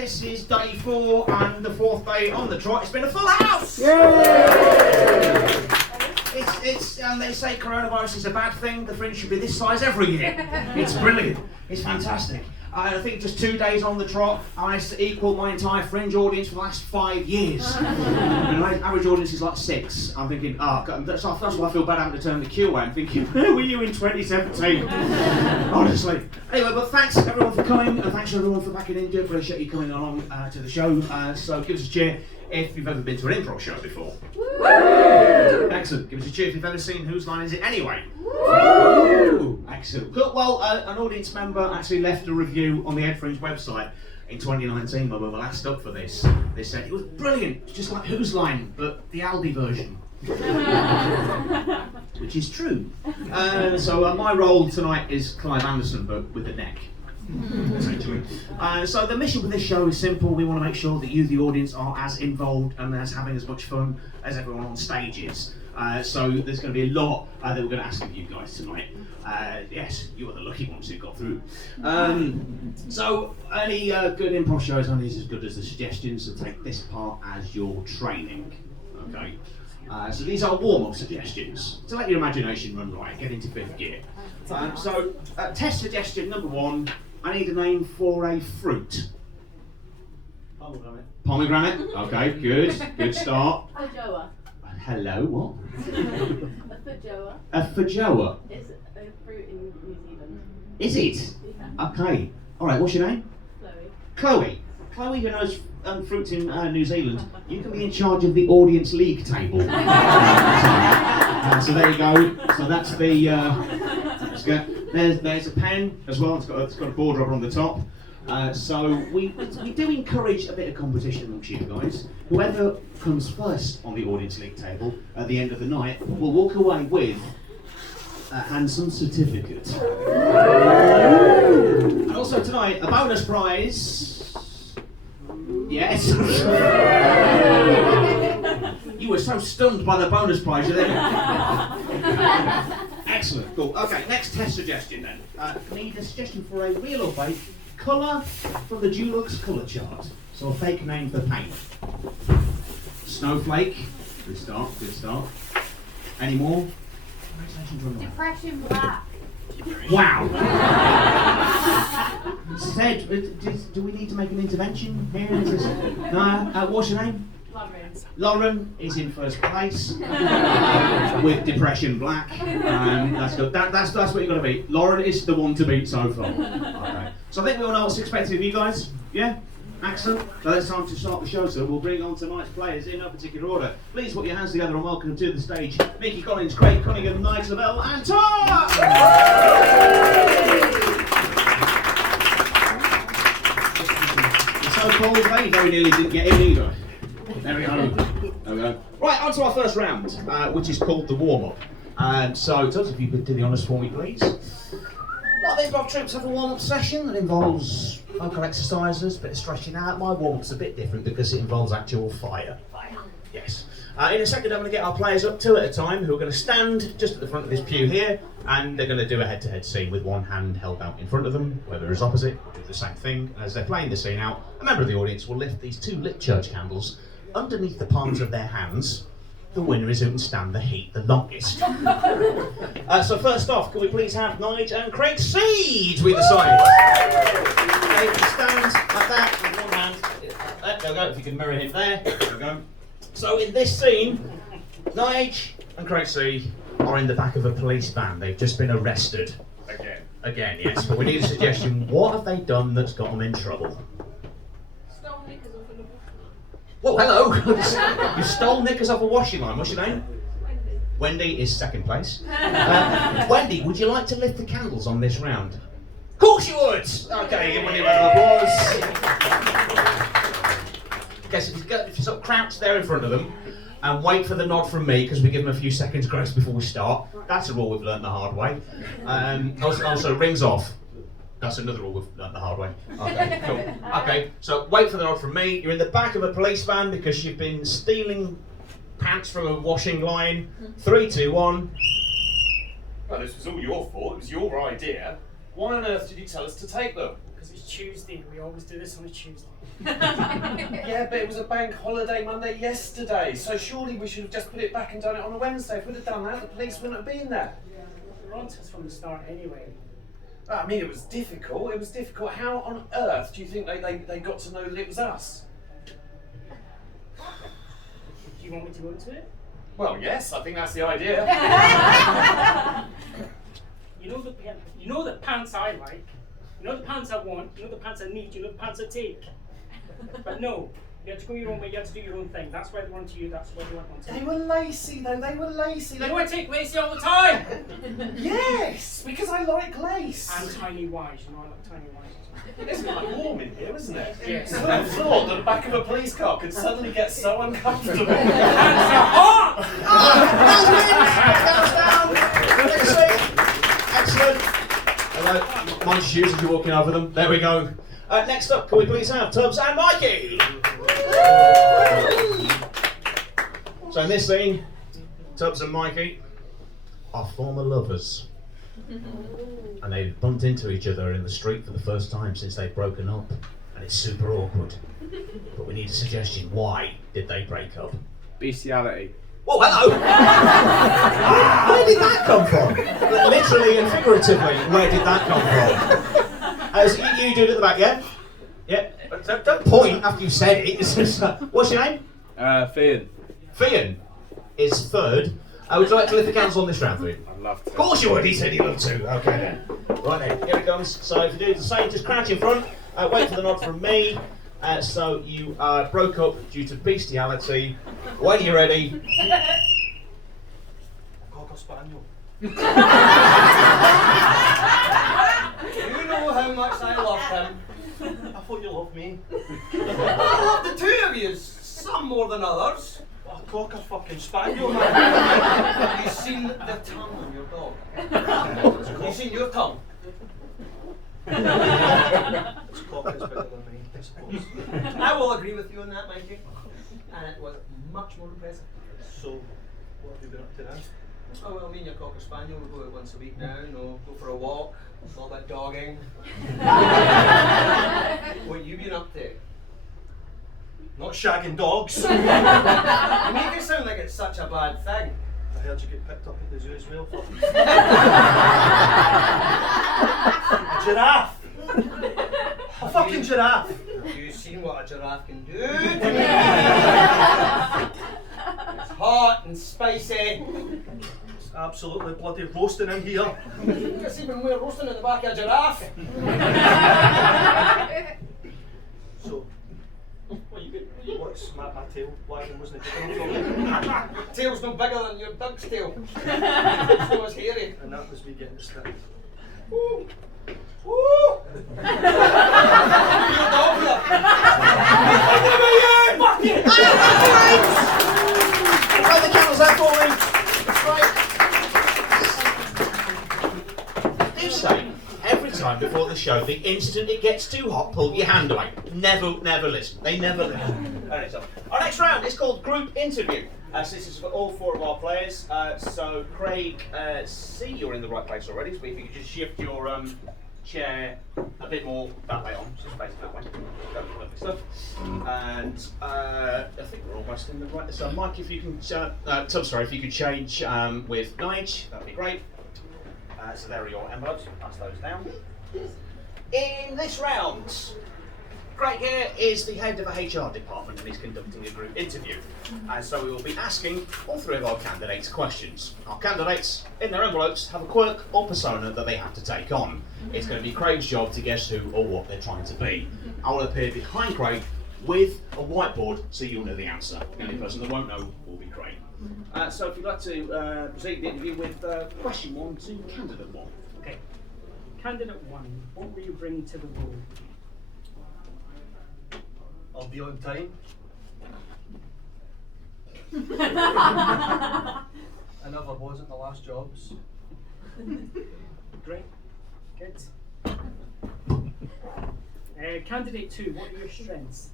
this is day 4 and the 4th day on the trot. It's been a full house! Yay! They say coronavirus is a bad thing. The Fringe should be this size every year. It's brilliant. It's fantastic. I think just 2 days on the trot, I equal my entire Fringe audience for the last 5 years. My average audience is like 6. I'm thinking, that's why I feel bad having to turn the queue away. I'm thinking, where were you in 2017? Honestly. Anyway, but thanks everyone for coming, and thanks everyone for backing in. Do appreciate you coming along to the show. So give us a cheer if you've ever been to an improv show before. Woo! Excellent. Give us a cheer if you've ever seen Whose Line Is It Anyway? Woo! Excellent. Cool. Well, an audience member actually left a review on the Ed Fringe website in 2019 when we were last up for this. They said it was brilliant, just like Whose Line, but the Aldi version. Which is true. So my role tonight is Clive Anderson, but with a neck. Essentially. So the mission with this show is simple. We want to make sure that you, the audience, are as involved and as having as much fun as everyone on stage is. So there's going to be a lot that we're going to ask of you guys tonight. Yes, you are the lucky ones who got through. So any good improv shows only is as good as the suggestions, so take this part as your training. Okay. So these are warm-up suggestions to let your imagination run riot, get into 5th gear. So test suggestion number 1. I need a name for a fruit. Pomegranate. Pomegranate. Okay, good. Good start. Feijoa. Hello, what? A feijoa. A feijoa. It's a fruit in New Zealand. Is it? Yeah. Okay. All right. What's your name? Chloe. Chloe. Chloe, who knows fruit in New Zealand. You can be in charge of the audience league table. So there you go. So that's the. There's a pen as well. It's got a board rubber on the top. So we do encourage a bit of competition amongst you guys. Whoever comes first on the audience league table at the end of the night will walk away with a handsome certificate. And also tonight, a bonus prize. Yes. You were so stunned by the bonus prize. You Excellent. Cool. Okay. Next test suggestion then. Need a suggestion for a real or fake colour from the Dulux colour chart. So a fake name for paint. Snowflake. Good start. Good start. Any more? Depression black. Wow. Said, do we need to make an intervention here? No. What's your name? Lauren. Lauren is in first place with Depression Black. That's good. That's what you've got to beat. Lauren is the one to beat so far. Okay. So I think we all know what's expected of you guys. Yeah? Excellent. So it's time to start the show, so we'll bring on tonight's players in no particular order. Please put your hands together and welcome to the stage Mikey, Collins, Craig, Cunningham, Lovell and Tubz! It's so cold today, very nearly didn't get in either. There we go. There we go. Right, on to our first round, which is called the warm-up. So, Tubz, if you could do the honours for me, please. A lot of improv troops have a warm-up session that involves vocal exercises, a bit of stretching out. My warm-up's a bit different because it involves actual fire. Yes. In a second, I'm going to get our players up 2 at a time, who are going to stand just at the front of this pew here, and they're going to do a head-to-head scene with one hand held out in front of them. Whoever is opposite will do the same thing. As they're playing the scene out, a member of the audience will lift these 2 lit church candles underneath the palms of their hands. The winner is who can stand the heat the longest. So first off, can we please have Nige and Craig Seed to either side? They can stand like that with one hand. There we go, if you can mirror him there. There we go. So in this scene, Nige and Craig Seed are in the back of a police van. They've just been arrested. Again, yes. But we need a suggestion. What have they done that's got them in trouble? Whoa, hello! You stole knickers off a washing line. What's your name? Wendy is second place. Wendy, would you like to lift the candles on this round? Of course you would! Okay, give Wendy a round of applause. Okay, so if you sort of crouch there in front of them and wait for the nod from me, because we give them a few seconds grace before we start. That's a rule we've learned the hard way. Also, rings off. That's another rule we've learned the hard way. Okay, cool. Okay, so wait for the nod from me. You're in the back of a police van because you've been stealing pants from a washing line. 3, 2, 1. Well, this was all your fault. It was your idea. Why on earth did you tell us to take them? Because it's Tuesday, we always do this on a Tuesday. Yeah, but it was a bank holiday Monday yesterday, so surely we should have just put it back and done it on a Wednesday. If we'd have done that, the police wouldn't have been there. They want us from the start anyway. I mean, it was difficult. It was difficult. How on earth do you think they got to know that it was us? Do you want me to go into it? Well, yes, I think that's the idea. You know the pants I like. You know the pants I want. You know the pants I need. You know the pants I take. But no, you have to go your own way. You have to do your own thing. That's why they want you. That's why they want one. They were lacy, though. They were lacy. You know I take lacy all the time. Yes, because I like lace. And tiny wise. You know I like tiny wise. It's quite warm in here, isn't it? Yes. Who would have thought that the back of a police car could suddenly get so uncomfortable? Pants are hot. Excellent. Hello. Mind your shoes as you're walking over them. There we go. Next up, can we please have Tubz and Mikey? So in this scene, Tubz and Mikey are former lovers. And they bumped into each other in the street for the first time since they've broken up. And it's super awkward. But we need a suggestion. Why did they break up? Bestiality. Whoa, hello! Where did that come from? Literally and figuratively, where did that come from? So you do it at the back, yeah? Yeah. Don't point after you said it. It's just, what's your name? Fian. Fian is third. Would you like to lift the candles on this round, Fian? I'd love to. Of course you would, he said he'd love to. Okay then. Right then, here it comes. So if you do the same, just crouch in front, wait for the nod from me. So you broke up due to bestiality. When you're ready. Cocker spaniel. You know how much I love him. I thought you loved me. I love the two of you, some more than others. A cocker fucking spaniel, man. Have you seen the tongue on your dog? Have you seen your tongue? This cocker is better than me, I suppose. I will agree with you on that, Mikey. And it was much more impressive. So, what have you been up to now? Oh well, me and your cocker spaniel, we go out once a week now, go for a walk, it's all about dogging. What have you been up to? Not shagging dogs. You make it sound like it's such a bad thing. I heard you get picked up at the zoo as well. A giraffe. A fucking giraffe. Have you seen what a giraffe can do to me? It's hot and spicy. It's absolutely bloody roasting in here. It's even more roasting in the back of a giraffe. So, what's my tail? Why wasn't it bigger for me? Tail's no bigger than your duck's tail. So is hairy. And that was me getting the stick. Woo! Woo! Your dog here. Fuck it! Blow the candles out for me. Right. Do say every time before the show, the instant it gets too hot, pull your hand away. Never listen. They never listen. Alright, so our next round is called Group Interview. So this is for all four of our players. So Craig, C, you're in the right place already. So if you could just shift your chair a bit more that way on, just face that way. Lovely stuff. And I think we're almost in the right. So Mike, if you can, Tubz, sorry, if you could change with Nige, that'd be great. So there are your envelopes. Pass those down. In this round, Craig here is the head of a HR department and he's conducting a group interview. And so we will be asking all three of our candidates questions. Our candidates, in their envelopes, have a quirk or persona that they have to take on. It's going to be Craig's job to guess who or what they're trying to be. I will appear behind Craig with a whiteboard so you'll know the answer. The only person that won't know will be Craig. So if you'd like to proceed the interview with question 1 to candidate 1. Okay. Candidate 1, what will you bring to the role? I'll be on time. I never was at the last jobs. Great. Good. Candidate 2, what are your strengths?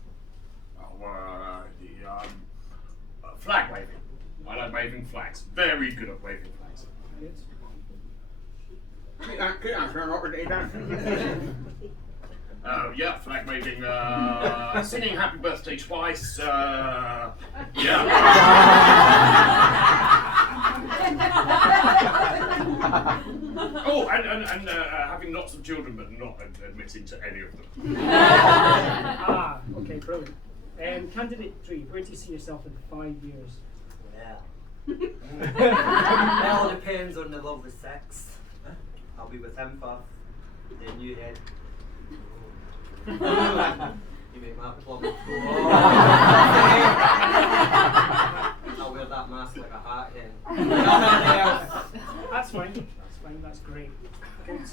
Flag waving. I like waving flags. Very good at waving flags. Good. Yeah, flag waving, singing happy birthday twice, yeah. Oh, and having lots of children but not admitting to any of them. Okay, brilliant. Candidate 3, where do you see yourself in 5 years? Well, it depends on the love with sex. I'll be with him for the new head. You make my plum. I'll wear that mask like a hat then. That's fine, that's great. Good.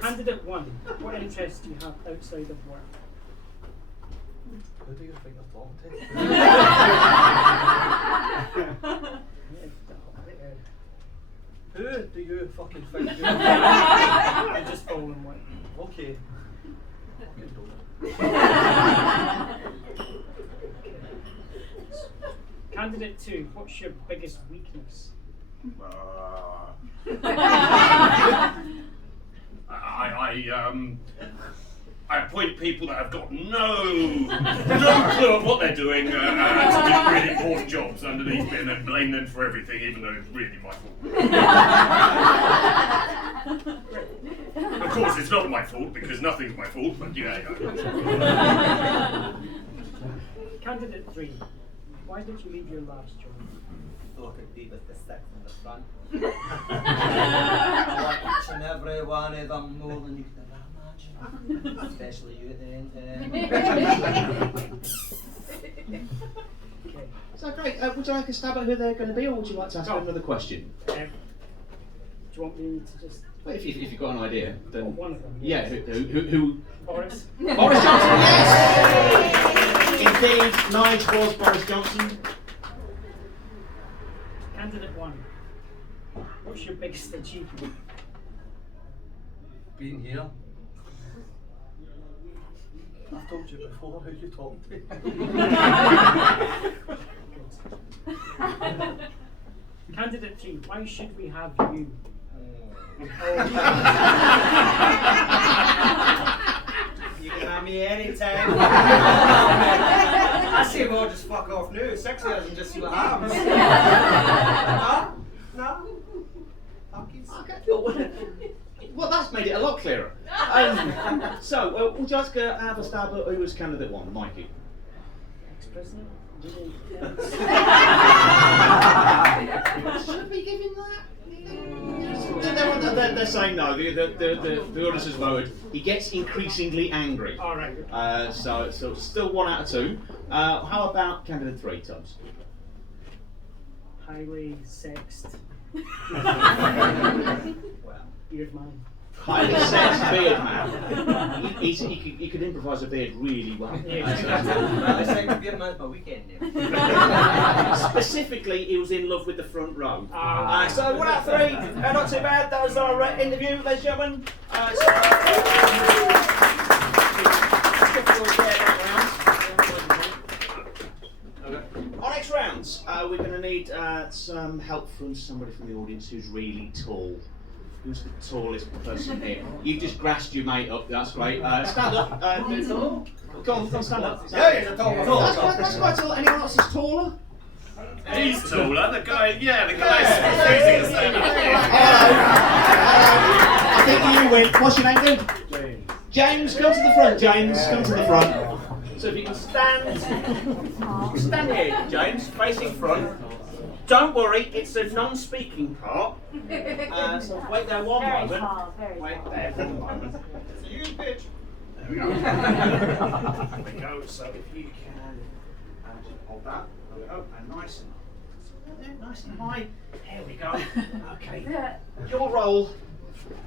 Candidate 1, what interests do you have outside of work? Who do you think you're talking to? Who do you fucking think you're I'm just following one. Okay. Candidate 2, what's your biggest weakness? I appoint people that have got no clue of what they're doing to do really important jobs underneath me and then blame them for everything, even though it's really my fault. Of course, it's not my fault because nothing's my fault, but yeah. Candidate 3, why did you leave your last job? So I could be with the sex in the front. I like each and every one of them more than you could ever imagine. Especially you at the end. Okay. So great. Would you like a stab at who they're going to be, or would you like to ask another question? Do you want me to just... Well, if you've got an idea, then... one of them. Yeah, who? Boris? Boris Johnson, yes! Indeed, Nigel was Boris Johnson. Candidate 1, what's your biggest achievement? Being here. I've told you before who you talking to. Candidate 3, why should we have you? You can have me anytime. I say we'll just fuck off now. 6 years and just see what happens. No? Well, that's made it a lot clearer. So, would you like to have a stab at who was candidate 1, Mikey? Ex-president? Should we give him that? They're saying no. The audience has voted. He gets increasingly angry. All right. So still 1 out of 2. How about candidate 3, Tubz? Highly sexed. Beard man. Highly sexed beard man. He could improvise a beard really well. Highly sexed beard man's my weekend name. Specifically, he was in love with the front row. So 1 out of 3, not too bad. That was our interview, ladies and gentlemen. Our next round, we're going to need some help from somebody from the audience who's really tall. Who's the tallest person here? You've just grasped your mate up, that's great. Stand up. Go on, stand up. Yeah, he's a tall one. That's quite tall. Anyone else is taller? He's taller, the guy freezing us down. I think you win. What's your name, dude? James, come to the front, James. Come to the front. So if you can stand here, James, facing front. Don't worry, it's a non-speaking part. So wait there one moment. Wait there for a moment. You bitch. There we go. There we go. So if you can hold that. There we go. And nice and high. There we go. Okay. Your role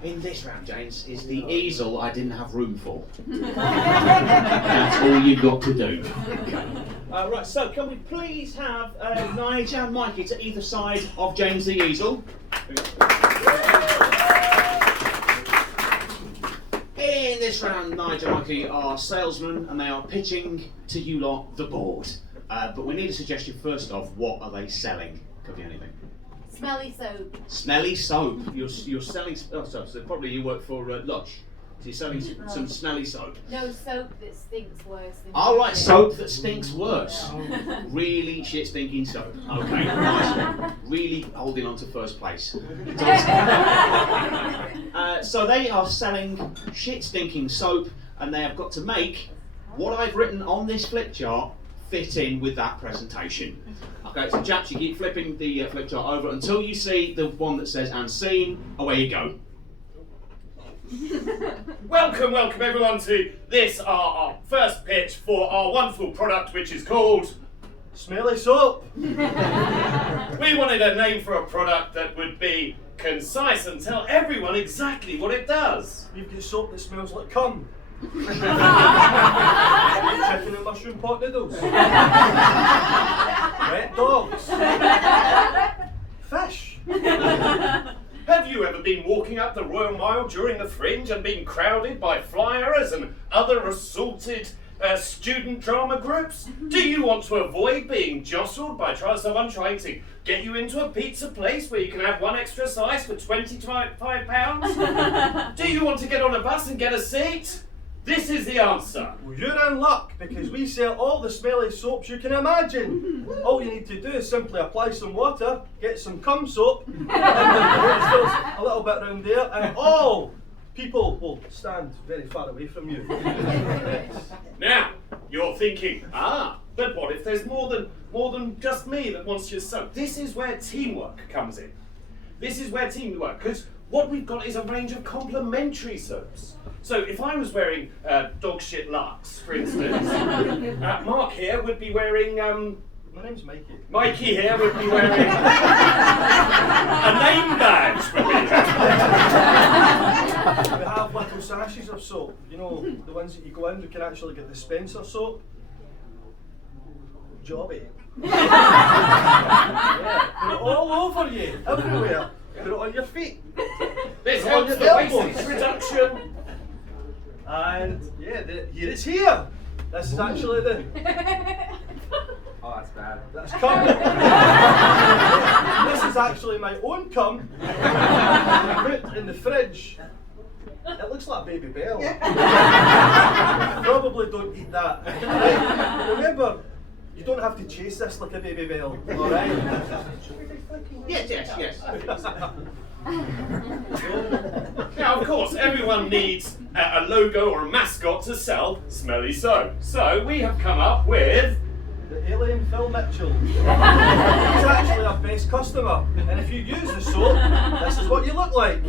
in this round, James, is the easel I didn't have room for. That's all you've got to do. Okay. Right, so can we please have Nigel and Mikey to either side of James the easel? In this round, Nigel and Mikey are salesmen and they are pitching to you lot the board. But we need a suggestion first of what are they selling? Could be anything. Smelly soap. Smelly soap. You're selling soap, so probably you work for Lush. So you're selling some smelly soap. No, soap that stinks worse than. All right, soap that stinks worse. Really shit stinking soap. Okay, nice one. Really holding on to first place. So they are selling shit stinking soap, and they have got to make what I've written on this flip chart fit in with that presentation. Okay, so chaps, you keep flipping the flip chart over until you see the one that says "unseen." Away you go. Welcome everyone to this, our first pitch for our wonderful product, which is called Smelly soap. We wanted a name for a product that would be concise and tell everyone exactly what it does. We've got soap that smells like cum. Chicken and mushroom pot noodles. Wet dogs. Fish. Have you ever been walking up the Royal Mile during the Fringe and been crowded by flyers and other assaulted student drama groups? Do you want to avoid being jostled by someone trying to get you into a pizza place where you can have one extra slice for £25? Do you want to get on a bus and get a seat? This is the answer. Well, you're in luck because we sell all the smelly soaps you can imagine. All you need to do is simply apply some water, get some cum soap, and a little bit around there, and all people will stand very far away from you. Now, you're thinking, but what if there's more than just me that wants your soap? This is where teamwork comes in. This is where teamwork, because what we've got is a range of complementary soaps. So if I was wearing dog shit Lux, for instance, Mark here would be wearing, My name's Mikey. Mikey here would be wearing a name badge for me. We have little sachets of soap. You know, the ones that you go in, you can actually get the Spencer soap. Jobby. Yeah, put it all over you, everywhere. Put it on your feet. This Put it on helps your the elbows. waste reduction. And yeah, here it's here. This is actually the. Oh, that's bad. That's cum. This is actually my own cum. Put in the fridge. It looks like Baby Bell. Probably don't eat that. Right? Remember, you don't have to chase this like a Baby Bell. All right? Yes. Now, of course, everyone needs a logo or a mascot to sell smelly soap. So we have come up with The alien Phil Mitchell. He's actually our best customer. And if you use the soap, this is what you look like.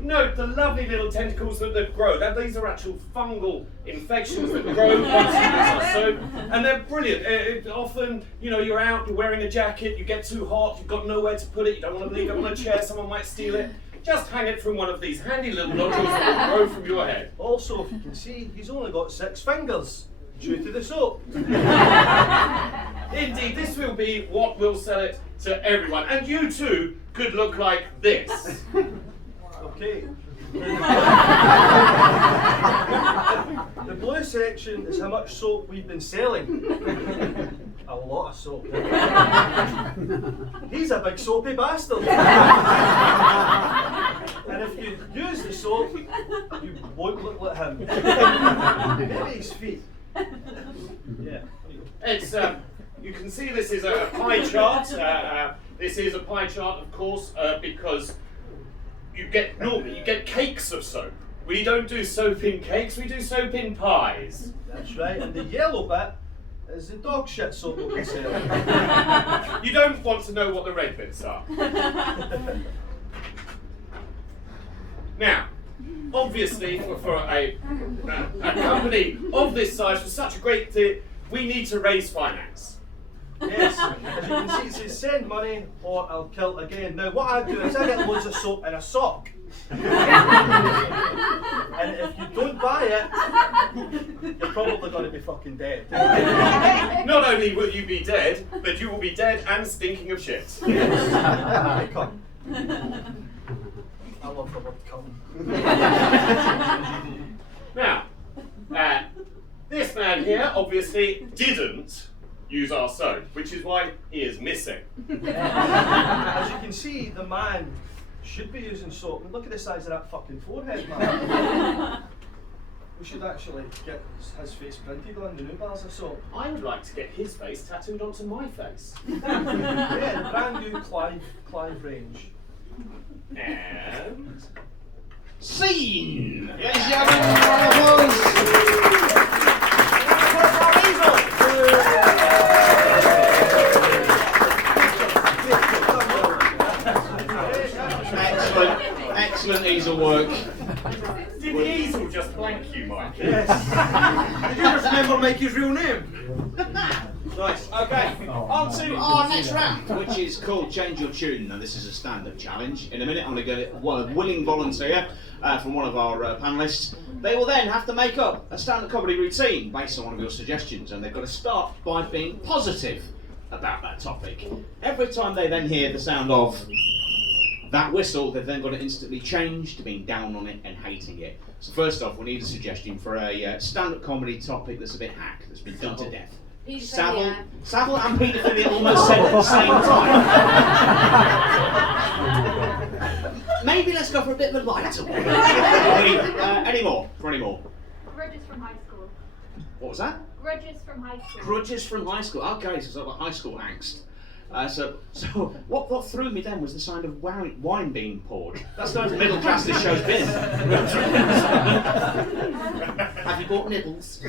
Note the lovely little tentacles that grow. These are actual fungal infections that grow once you use our soap, and they're brilliant. Often, you know, you're out, you're wearing a jacket, you get too hot, you've got nowhere to put it, you don't want to leave it on a chair, someone might steal it. Just hang it from one of these handy little nodules that will grow from your head. Also, if you can see, he's only got 6 fingers. Due to the soap. Indeed, this will be what will sell it to everyone. And you too could look like this. Okay. The blue section is how much soap we've been selling. A lot of soap. He's a big soapy bastard. And if you use the soap, you won't look like him. Maybe his feet. Yeah. It's you can see this is a pie chart. This is a pie chart, of course, because normally you get cakes of soap. We don't do soap in cakes. We do soap in pies. That's right. And the yellow bit is the dog shit soap that we sell. You don't want to know what the red bits are. Now, obviously, for a company of this size, for such a great thing, we need to raise finance. Yes, as you can see, it says send money or I'll kill again. Now, what I do is I get loads of soap in a sock. And if you don't buy it, you're probably going to be fucking dead. Not only will you be dead, but you will be dead and stinking of shit. Yes. I come. I love the word come. Now, this man here obviously didn't use our soap, which is why he is missing. As you can see, the man should be using soap. And look at the size of that fucking forehead, man. We should actually get his face printed on the new bars of soap. I would like to get his face tattooed onto my face. Yeah, the brand new Clive range. And Scene! Ladies and gentlemen, round of applause. Excellent easel work. Did the easel just blank you, Mikey? Yes. Did you just remember Mikey's real name? Nice. Okay, on to our next round, which is called Change Your Tune. Now, this is a stand-up challenge. In a minute, I'm going to get a willing volunteer from one of our panellists. They will then have to make up a stand-up comedy routine based on one of your suggestions, and they've got to start by being positive about that topic. Every time they then hear the sound of that whistle, they've then got to instantly change to being down on it and hating it. So first off, we need a suggestion for a stand-up comedy topic that's a bit hack, that's been done to death. Savile and paedophilia almost said at the same time. Maybe let's go for a bit of a lighter one. Any more? Grudges from high school. What was that? Grudges from high school. Grudges from high school. Okay, so sort of high school angst. So what threw me then was the sound of wine being poured. That's the most middle class this show's been. Have you bought nibbles?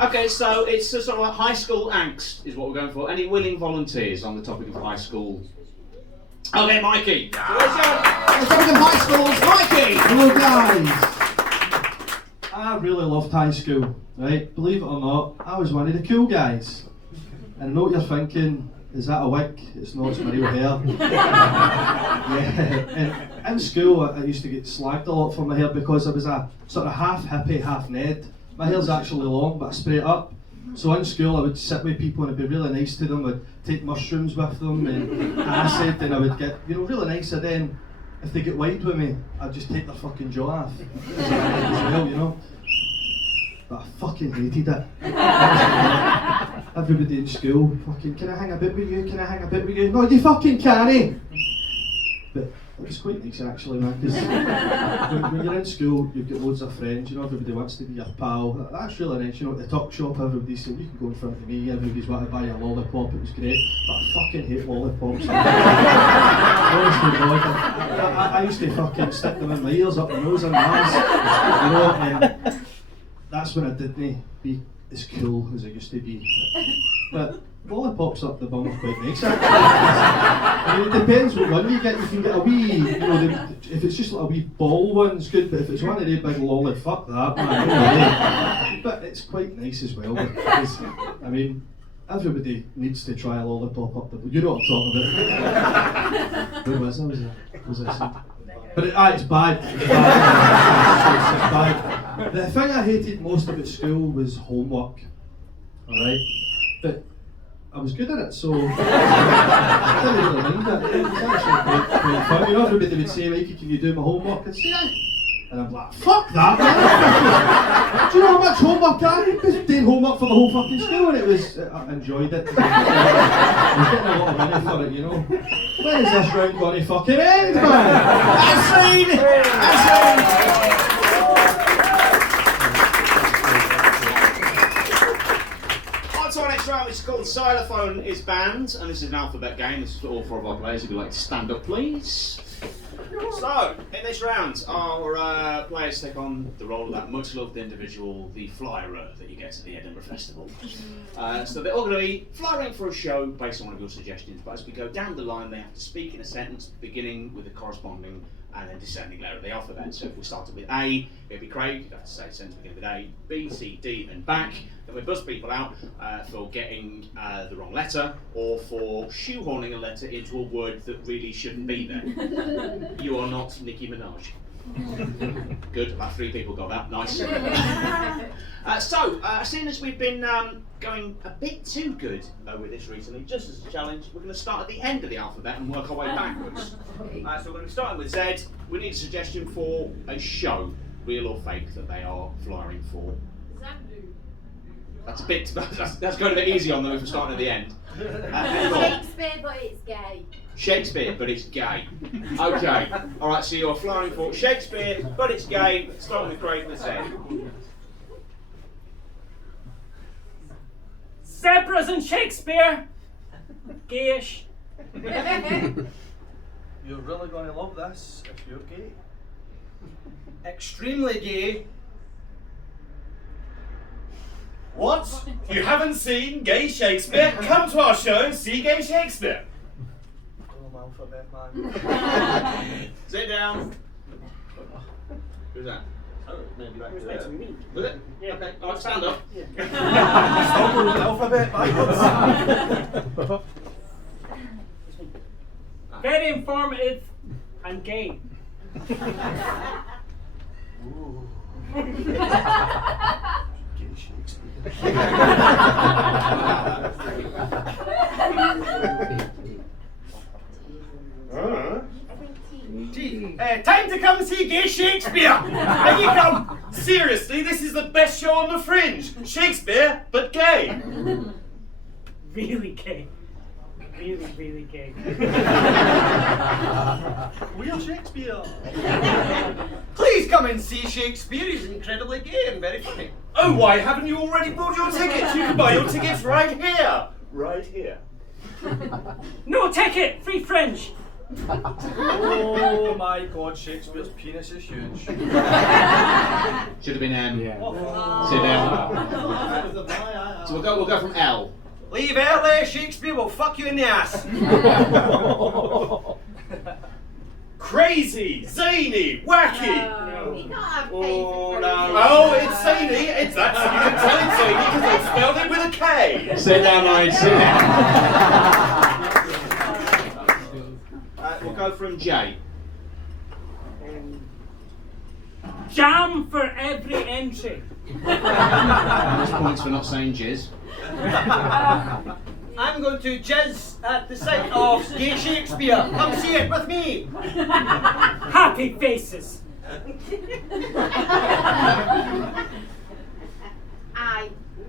Okay, so it's sort of like high school angst is what we're going for. Any willing volunteers on the topic of high school? Okay, Mikey. On the topic of high schools, Mikey. Hello guys. I really loved high school, right? Believe it or not, I was one of the cool guys. And I know what you're thinking, is that a wig? It's not, it's my real hair. Yeah. And in school, I used to get slagged a lot for my hair because I was a sort of half hippie, half Ned. My hair's actually long, but I spray it up. So in school, I would sit with people and I'd be really nice to them. I'd take mushrooms with them and acid, and I would get, really nice. And then, if they get wide with me, I'd just take their fucking jaw off. As well, But I fucking hated it. Everybody in school, fucking, can I hang a bit with you? Can I hang a bit with you? No, you fucking can't. But it was quite nice actually, man, because when you're in school, you've got loads of friends, everybody wants to be your pal. That's really nice, at the tuck shop, everybody's saying, you can go in front of me, everybody's wanting to buy a lollipop, it was great, but I fucking hate lollipops. Honestly, God, I used to fucking stick them in my ears, up my nose and my eyes, and that's when I didn't be as cool as I used to be. But lollipops up the bum are quite nice actually. I mean, it depends what one you get. You can get a wee, if it's just like a wee ball one, it's good, but if it's one of the big lolly, fuck that, man. But it's quite nice as well, because, everybody needs to try a lollipop up the bum. You know what I'm talking about. Where was I? Was I saying? But it's bad. It's bad. The thing I hated most about school was homework. Alright? But I was good at it, so I didn't really mind it. It was actually quite fun. Everybody would say, Mikey, can you do my homework? I'd say, aye. And I'm like, fuck that, man. Do you know how much homework I was doing homework for the whole fucking school, and I enjoyed it. I was getting a lot of money for it, When is this round going to fucking end, man? That's On to our next round, which is called Xylophone is Banned, and this is an alphabet game. This is for all four of our players. If you'd like to stand up, please. So, in this round, our players take on the role of that much-loved individual, the flyerer that you get at the Edinburgh Festival. So they're all going to be flyering for a show based on one of your suggestions, but as we go down the line, they have to speak in a sentence beginning with a corresponding and then descending letter of the alphabet. So if we started with A, it'd be Craig, you'd have to say the sentence beginning with A, B, C, D, and back. Then we buzz people out for getting the wrong letter, or for shoehorning a letter into a word that really shouldn't be there. You are not Nicki Minaj. Good, about 3 people got that, nice. Seeing as we've been going a bit too good with this recently, just as a challenge, we're going to start at the end of the alphabet and work our way backwards. So we're going to be starting with Z. We need a suggestion for a show, real or fake, that they are flying for. That's a bit. That's going a bit easy on them if we're starting at the end. Go on. Shakespeare, but it's gay. Shakespeare, but it's gay. Okay. All right. So you're flying for Shakespeare, but it's gay. Starting with Craig and Z. Zebras and Shakespeare. Gayish. You're really going to love this if you're gay. Extremely gay. What? You haven't seen Gay Shakespeare? Come to our show and see Gay Shakespeare. Oh, my alphabet, man. Sit down. Who's that? Oh, maybe back to there. Was it? Yeah. Okay. All right, stand up. Stop with the alphabet backwards. Very informative and gay. Ooh. Gay Shakespeare. Time to come see Gay Shakespeare! Here you come! Seriously, this is the best show on the Fringe. Shakespeare, but gay. Really gay. Really, really gay. We are Shakespeare. Please come and see Shakespeare. He's incredibly gay and very funny. Oh, why haven't you already bought your tickets? You can buy your tickets right here. Right here. No ticket! Free Fringe! Oh my God, Shakespeare's penis is huge. Should have been Sit down. So we'll go from L. Leave early, Shakespeare will fuck you in the ass. Crazy, zany, wacky. No. You can't have Oh, paper no. Oh, it's zany. It's that. You can tell it's zany because they spelled it with a K. Sit down, Ryan. Sit down. We'll go from J. Jam for every entry. Bonus points for not saying jizz. I'm going to jizz at the sight of Gay Shakespeare. Come see it with me. Happy faces. I.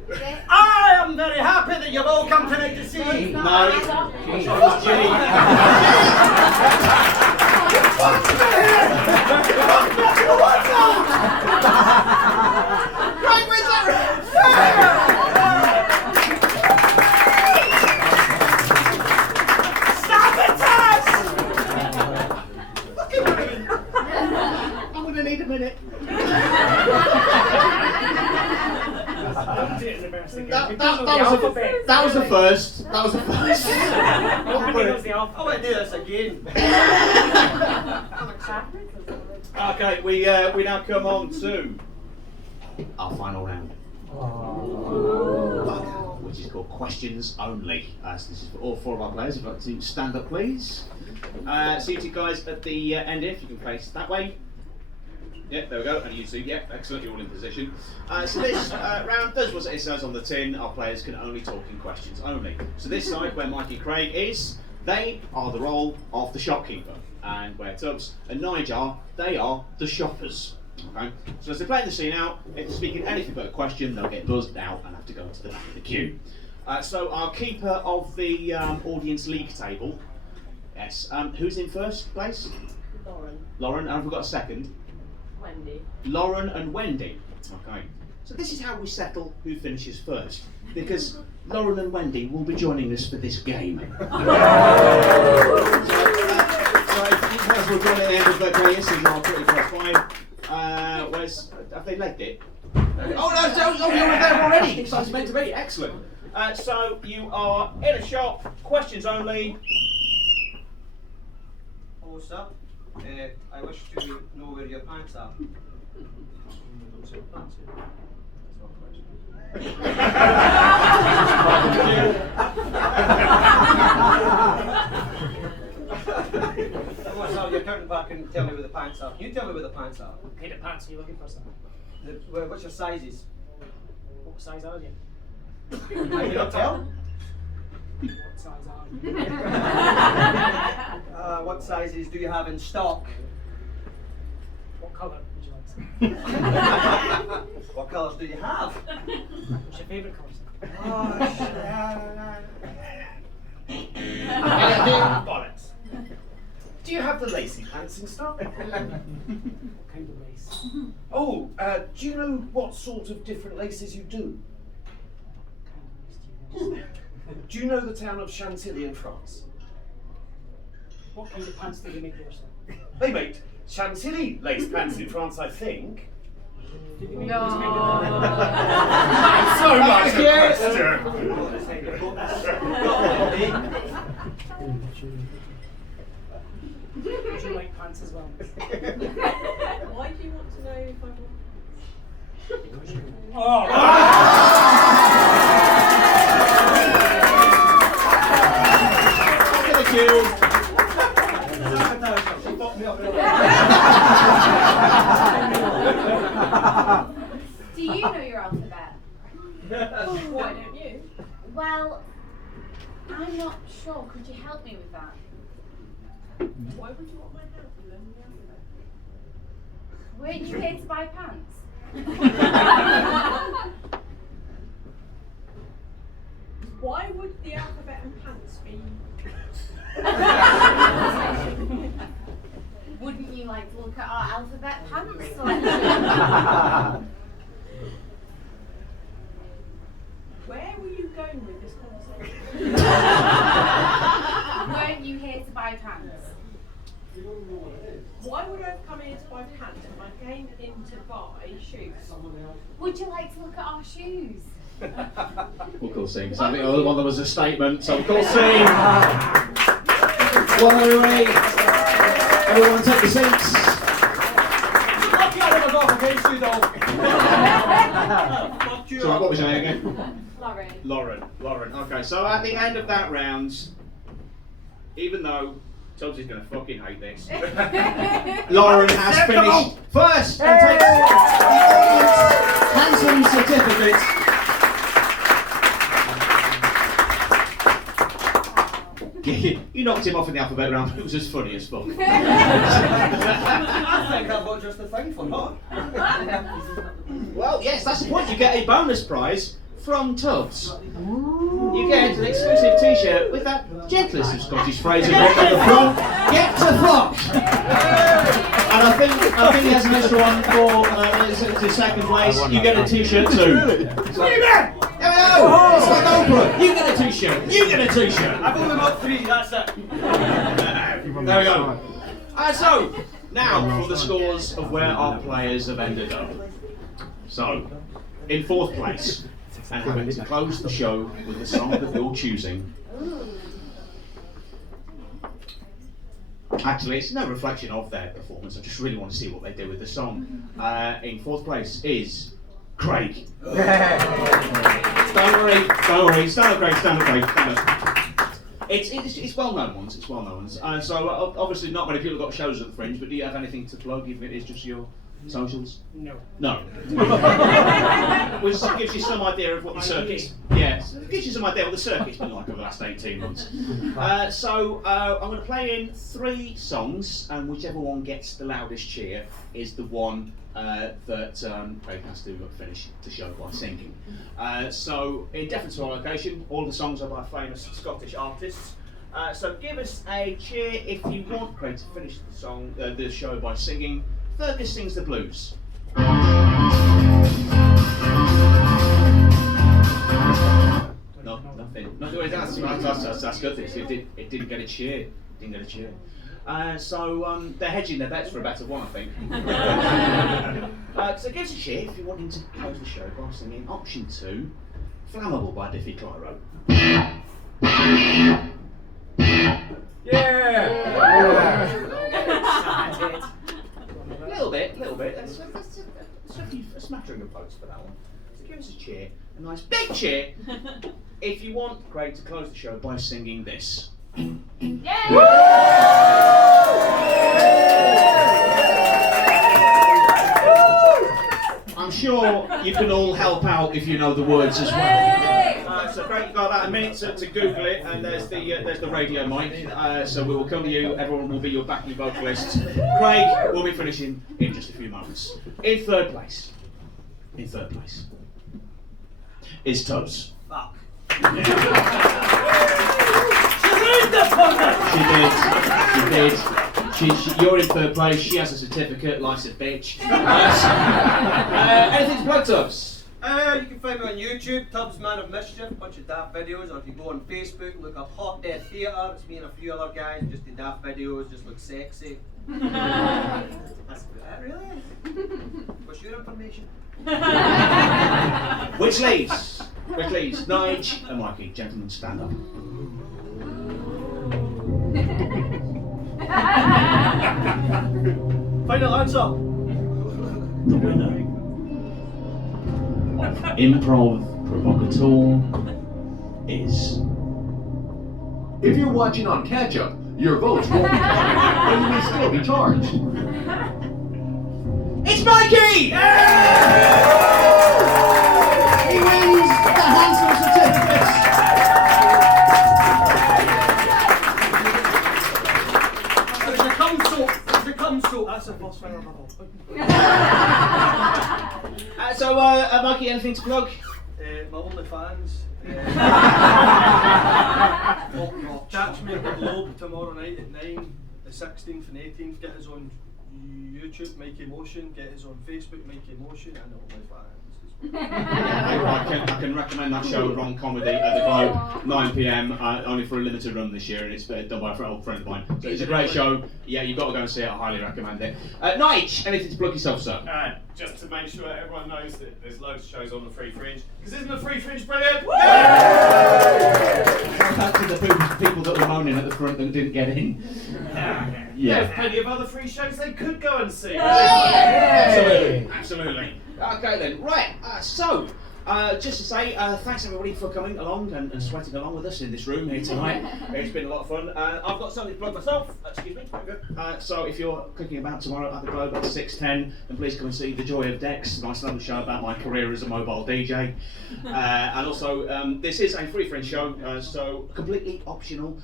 Is it? I am very happy that you've all come tonight to see me. No, it was G. Right, where's that? I'm gonna need a minute. Don't do it in reverse again. That We don't know the was alphabet. that was the first. That was the first. Nobody knows the I alphabet. want to do this again. Okay, we now come on to our final round, which is called questions only. So this is for all four of our players. If you'd like to stand up, please. Seated guys at the end, if you can face that way. Yeah, there we go. And you two, yeah, excellent. You're all in position. So this round does what it says on the tin. Our players can only talk in questions only. So this side, where Mikey Craig is, they are the role of the shopkeeper, and where Tubz and Nige are, they are the shoppers. Okay. So as they're playing the scene out, if they're speaking anything but a question, they'll get buzzed out and have to go to the back of the queue. So our keeper of the audience league table, yes. Who's in first place? Lauren. Lauren, and have we got a second? Wendy. Lauren and Wendy. Okay. So this is how we settle who finishes first, because Lauren and Wendy will be joining us for this game. So if you guys will join at the end of the play, this is our 20+5. Have they legged it? Oh, you're there already. So it's meant to be. Excellent. So you are in a shop, questions only. Hello, sir. I wish to know where your pants are. Come on, sir, you're counting back and tell me where the pants are. Can you tell me where the pants are? What kind of pants are you looking for, sir? What's your sizes? What size are you? I cannot tell. What size are you? What sizes do you have in stock? What colour would you like, sir? What colours do you have? What's your favourite colours? Bollocks. Do you have the lacy pants in stock? What kind of lace? Oh, do you know what sort of different laces you do? Do you know the town of Chantilly in France? What kind of pants do they make there, sir? They make Chantilly lace pants in France, I think. Do they make No. those kind So much a Would you like pants as well? Why do you want to know if I want? Oh! Look at the queue. She fucked me up. Do you know your alphabet? Why don't you? Well, I'm not sure. Could you help me with that? Why would you want my help with learning the alphabet? Weren't you here to buy pants? Why would the alphabet and pants be? Wouldn't you like to look at our alphabet pants? Where were you going with this conversation? Weren't you here to buy pants? Why would I have come here to buy pants if I came in to buy shoes? Would you like to look at our shoes? We'll call C, because I think the other one there was a statement, so we'll call C. 108. Everyone take the seats. So what was your name again? Lauren. Lauren. Okay, so at the end of that round, even though Tubz is going to fucking hate this, Lauren has finished first and takes the audience handsome certificate. You knocked him off in the alphabet round, but it was just funny as fuck. I think I've got just the thing for her. Well, yes, that's the point. You get a bonus prize from Tubz. You get an exclusive T-shirt with that gentlest of Scottish phrases on the front. Get to fuck! And I think he has an extra one for to second place. You get a T-shirt too. Hello! It's like Oprah. You get a T-shirt. You get a T-shirt. I've only got 3, that's it. There we go. So, now for the scores of where our players have ended up. So, in 4th place, and having to close the show with the song that you're choosing. Actually, it's no reflection of their performance. I just really want to see what they do with the song. In 4th place is Craig. Don't worry. Stand up, Craig. Stand up. It's well-known ones. So obviously not many people have got shows at the Fringe, but do you have anything to plug, even if it's just your socials? No. Which gives you some idea of what the circuit's... Yeah, it gives you some idea what the circuit's been like over the last 18 months. I'm going to play in 3 songs, and whichever one gets the loudest cheer is the one that Craig has to finish the show by singing. So, in deference to our location, all the songs are by famous Scottish artists. So give us a cheer if you want Craig to finish the show by singing Fergus Sings the Blues. No, nothing. That's good. It didn't get a cheer. So they're hedging their bets for a better one, I think. So give us a cheer if you're wanting to close the show by singing option 2, Flammable by Diffie Clyro. Yeah! A little bit. That's a smattering of votes for that one. So give us a cheer, a nice big cheer, if you want Craig to close the show by singing this. I'm sure you can all help out if you know the words as well. So Craig, you've got about a minute to Google it, and there's the radio mic. So we will come to you. Everyone will be your backing vocalist. Craig will be finishing in just a few moments. In 3rd place, in third place is Tubz. Fuck. She did. You're in third place. She has a certificate. Life's a bitch. Anything to plug, Tubz? You can find me on YouTube, Tubz Man of Mischief, a bunch of daft videos, or if you go on Facebook, look up Hot Dead Theatre, it's me and a few other guys, just do daft videos, just look sexy. That's that, really? What's your information? Which leads, Nige and Mikey, gentlemen, stand up. Final answer. The winner of Improv Provacateur is... If you're watching on catch-up, your votes won't be counted, but you may still be charged. It's Mikey! He wins the handsome certificates. There's a cum soap. That's the first final level. So, Mikey, anything to plug? My OnlyFans. Catch me at the Globe tomorrow night at 9, the 16th and 18th. Get us on YouTube, Mikey Motion. Get us on Facebook, Mikey Motion, and OnlyFans. I can recommend that show, Wrong Comedy, at the Globe, 9 PM, only for a limited run this year, and it's done by an old friend of mine. So it's a great show. Yeah, you've got to go and see it. I highly recommend it. Nige, anything to plug yourself, sir? Just to make sure everyone knows that there's loads of shows on the Free Fringe. Because isn't the Free Fringe brilliant? Back to the people that were moaning at the front that didn't get in. There's plenty of other free shows they could go and see. Absolutely. Okay then, right, just to say, thanks everybody for coming along and sweating along with us in this room here tonight. It's been a lot of fun. I've got something to plug myself, excuse me. So if you're clicking about tomorrow at the Globe at 6:10, then please come and see The Joy of Decks, a nice little show about my career as a mobile DJ. And also, this is a free Fringe show, so completely optional.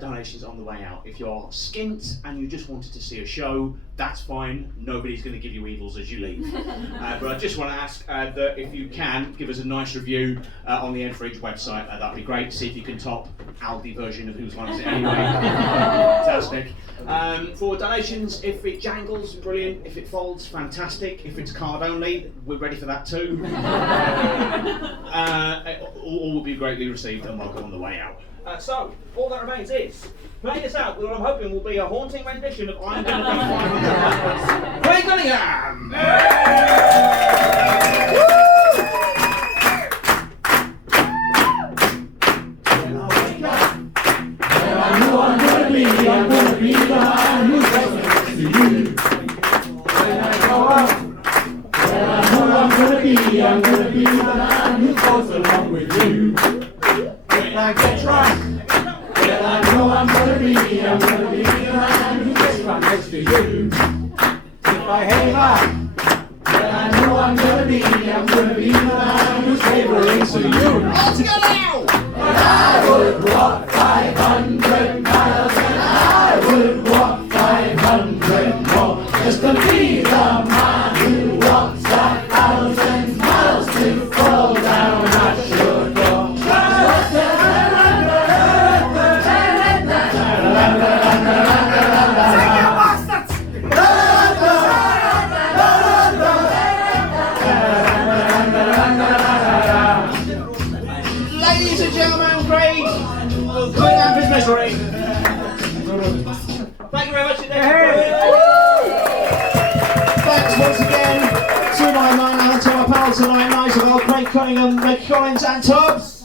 Donations on the way out. If you're skint and you just wanted to see a show, that's fine. Nobody's going to give you evils as you leave. But I just want to ask that if you can, give us a nice review on the Fringe website. That'd be great. See if you can top Aldi version of Whose Line Is It Anyway. Fantastic. For donations, if it jangles, brilliant. If it folds, fantastic. If it's card only, we're ready for that too. All will be greatly received and welcome on the way out. So, all that remains is playing us out with what I'm hoping will be a haunting rendition of I'm Gonna Be 500 Craig Cunningham! I'm gonna be the man who's next to you. When I grow up, well, I know I'm gonna be the man who goes along with you. When I get drunk, well, I know I'm gonna be the man who gets right next to you. If I hang out, well, I know I'm gonna be the man who's favoring to you. All together now! But I would walk 500 miles and I would walk 500 more just to be the man who walks 1,000 miles to fall down at your door. Ladies and gentlemen, Craig, put out his misery. Thank you very much indeed. Thanks once again to my man and to my pal tonight, Lovell, Craig Cunningham, Mick Collins and Tubz.